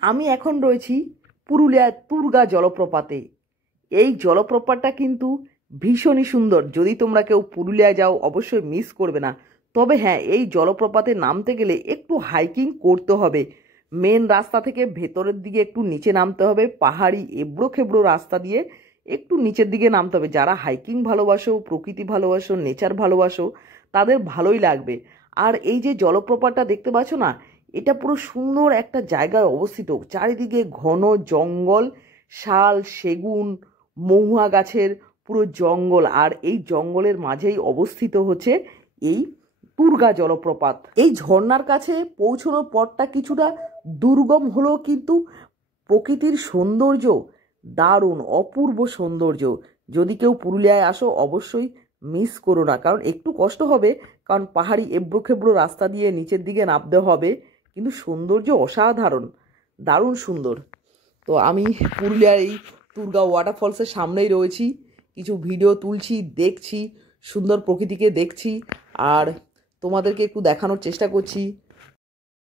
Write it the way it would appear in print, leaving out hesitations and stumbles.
আমি এখন রয়েছি পুরুলিয়ার তুরগা জলপ্রপাতে। এই জলপ্রপাতটা কিন্তু ভীষণই সুন্দর। যদি তোমরা কেউ পুরুলিয়া যাও অবশ্যই মিস করবে না। তবে হ্যাঁ, এই জলপ্রপাতে নামতে গেলে একটু হাইকিং করতে হবে। মেন রাস্তা থেকে ভেতরের দিকে একটু নিচে নামতে হবে, পাহাড়ি এবড়ো খেবড়ো রাস্তা দিয়ে একটু নিচের দিকে নামতে হবে। যারা হাইকিং ভালোবাসো, প্রকৃতি ভালোবাসো, নেচার ভালোবাসো, তাদের ভালোই লাগবে। আর এই যে জলপ্রপাতটা দেখতে পাচ্ছ না, এটা পুরো সুন্দর একটা জায়গায় অবস্থিত। চারিদিকে ঘন জঙ্গল, শাল, সেগুন, মহুয়া গাছের পুরো জঙ্গল। আর এই জঙ্গলের মাঝেই অবস্থিত হচ্ছে এই তুরগা জলপ্রপাত। এই ঝর্ণার কাছে পৌঁছানোর পথটা কিছুটা দুর্গম হলেও কিন্তু প্রকৃতির সৌন্দর্য দারুণ, অপূর্ব সৌন্দর্য। যদি কেউ পুরুলিয়ায় আসো অবশ্যই মিস করো না, কারণ একটু কষ্ট হবে, কারণ পাহাড়ি এবড়ো খেবড়ো রাস্তা দিয়ে নিচের দিকে নামতে হবে, কিন্তু সৌন্দর্য অসাধারণ, দারুণ সুন্দর। তো আমি পুরুলিয়ার এই তুরগা ওয়াটারফলসের সামনেই রয়েছি, কিছু ভিডিও তুলছি, দেখছি, সুন্দর প্রকৃতিকে দেখছি, আর তোমাদেরকে একটু দেখানোর চেষ্টা করছি